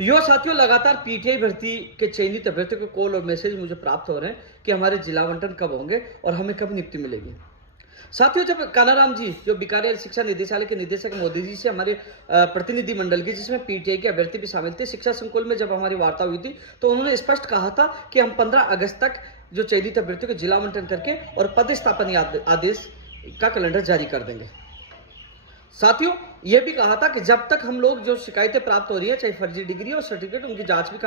यो साथियों, लगातार पीटीआई भर्ती के चयनित अभ्यर्थियों के कॉल और मैसेज मुझे प्राप्त हो रहे हैं कि हमारे जिला आवंटन कब होंगे और हमें कब नियुक्ति मिलेगी। साथियों, जब कानाराम जी जो बीकानेर शिक्षा निदेशालय के निदेशक मोदी जी से हमारे प्रतिनिधि मंडल की, जिसमें पीटीआई के अभ्यर्थी भी शामिल थे, शिक्षा संकुल में जब हमारी वार्ता हुई थी तो उन्होंने स्पष्ट कहा था कि हम 15 अगस्त तक जो चयनित अभ्यर्थियों को जिला आवंटन करके और पदस्थापन आदेश का कैलेंडर जारी कर देंगे। साथियों, यह भी कहा था कि जब तक हम लोग जो शिकायतें प्राप्त हो रही है, चाहे फर्जी डिग्री और सर्टिफिकेट, उनकी जांच भी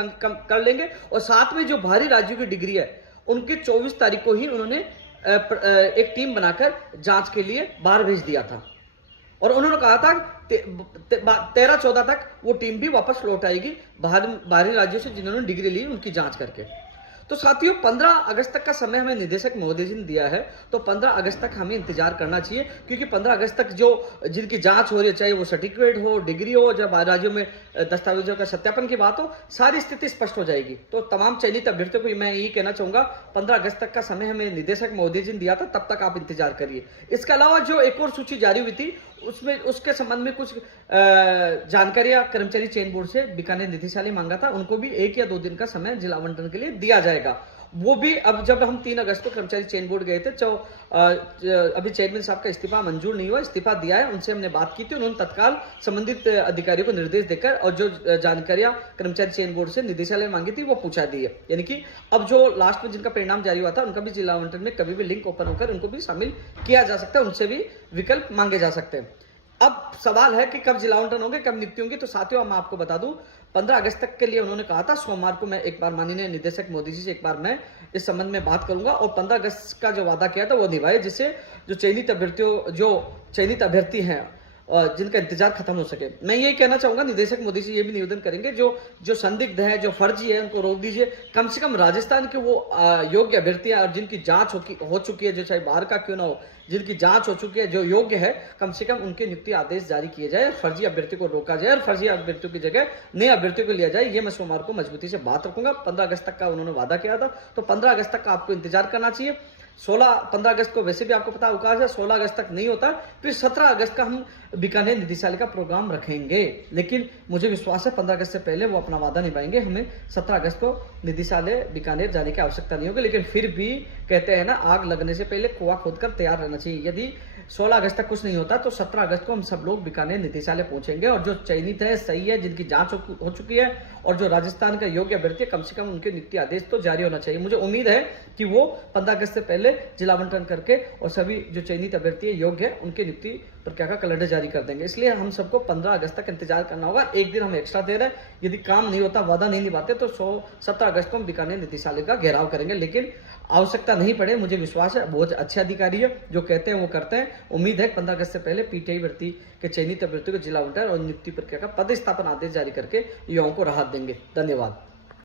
कर लेंगे। और साथ में जो बाहरी राज्यों की डिग्री है उनकी 24 तारीख को ही उन्होंने एक टीम बनाकर जांच के लिए बाहर भेज दिया था। और उन्होंने कहा था 13-14 तक वो टीम भी वापस लौट आएगी बाहरी राज्यों से जिन्होंने डिग्री ली, उनकी जांच करके। तो साथियों, 15 अगस्त तक का समय हमें निदेशक महोदय जी ने दिया है, तो 15 अगस्त तक हमें इंतजार करना चाहिए, क्योंकि 15 अगस्त तक जो जिनकी जांच हो रही है, चाहे वो सर्टिफिकेट हो, डिग्री हो, जब राज्यों में दस्तावेजों का सत्यापन की बात हो, सारी स्थिति स्पष्ट हो जाएगी। तो तमाम चयनित अभ्यर्थियों को मैं यही कहना चाहूंगा, 15 अगस्त तक का समय हमें निदेशक महोदय जी ने दिया था, तब तक आप इंतजार करिए। इसके अलावा जो एक और सूची जारी हुई थी, उसमें उसके संबंध में कुछ जानकारियां कर्मचारी चयन बोर्ड से बीकानेर निदेशालय मांगा था, उनको भी 1 या 2 दिन का समय जिला आवंटन के लिए दिया जाएगा। वो भी अब जब हम 3 अगस्त को कर्मचारी चयन बोर्ड गए थे, अभी चेयरमैन साहब का इस्तीफा मंजूर नहीं हुआ, इस्तीफा दिया है, उनसे हमने बात की थी, उन्होंने तत्काल संबंधित अधिकारियों को निर्देश देकर और जो जानकारियां कर्मचारी चयन बोर्ड से निदेशालय मांगी थी वो पूछा दी है। यानी कि अब जो लास्ट में जिनका परिणाम जारी हुआ था, उनका भी जिला आवंटन में कभी भी लिंक ओपन होकर उनको भी शामिल किया जा सकता है, उनसे भी विकल्प मांगे जा सकते हैं। अब सवाल है कि कब जिला आवंटन होंगे, कब नियुक्ति होंगी। तो साथियों, मैं आपको बता दूं, 15 अगस्त तक के लिए उन्होंने कहा था। सोमवार को मैं एक बार माननीय निदेशक मोदी जी से एक बार मैं इस संबंध में बात करूंगा और 15 अगस्त का जो वादा किया था वो निभाए, जिससे जो चयनित अभ्यर्थी हैं जिनका इंतजार खत्म हो सके। मैं ये कहना चाहूंगा, निदेशक मोदी जी ये भी निवेदन करेंगे, जो संदिग्ध है, जो फर्जी है, उनको रोक दीजिए। कम से कम राजस्थान के वो योग्य अभ्यर्थियां और जिनकी जांच हो चुकी है, जो चाहे बाहर का क्यों ना हो, जिनकी जांच हो चुकी है, जो योग्य है, कम से कम उनके नियुक्ति आदेश जारी किए जाए, फर्जी अभ्यर्थी को रोका जाए और फर्जी अभ्यर्थियों की जगह नए अभ्यर्थियों को लिया जाए। ये मैं सोमवार को मजबूती से बात रखूंगा। 15 अगस्त तक का उन्होंने वादा किया था, तो 15 अगस्त तक का आपको इंतजार करना चाहिए। 15 अगस्त को वैसे भी आपको पता अवकाश है, 16 अगस्त तक नहीं होता, फिर 17 अगस्त का हम बीकानेर निदेशालय का प्रोग्राम रखेंगे। लेकिन मुझे विश्वास है 15 अगस्त से पहले वो अपना वादा निभाएंगे। हमें 17 अगस्त को निदेशालय बीकानेर जाने की आवश्यकता नहीं होगी, लेकिन फिर भी कहते हैं ना, आग लगने से पहले कुआं खोदकर तैयार रहना चाहिए। यदि 16 अगस्त तक कुछ नहीं होता तो 17 अगस्त को हम सब लोग बीकानेर निदेशालय पहुंचेंगे और जो चयनित है, सही है, जिनकी जांच हो चुकी है और जो राजस्थान का योग्य अभ्यर्थी, कम से कम उनके नियुक्ति आदेश तो जारी होना चाहिए। मुझे उम्मीद है कि वो 15 अगस्त से पहले जिला आवंटन करके और सभी जो चयनित अभ्यर्थी योग्य है उनकी नियुक्ति प्रक्रिया का कैलेंडर जारी कर देंगे। इसलिए हम सबको 15 अगस्त तक इंतजार करना होगा। एक दिन हम एक्स्ट्रा दे रहे हैं, यदि काम नहीं होता, वादा नहीं निभाते, तो 17 अगस्त को हम बीकानेर निदेशालय का घेराव करेंगे। लेकिन आवश्यकता नहीं पड़े, मुझे विश्वास है, बहुत अच्छे अधिकारी है, जो कहते हैं वो करते हैं। उम्मीद है 15 अगस्त से पहले पीटीआई भर्ती के चयनित अभ्यर्थियों को जिला आवंटन और नियुक्ति प्रक्रिया का पदस्थापन आदेश जारी करके युवाओं को राहत देंगे। धन्यवाद।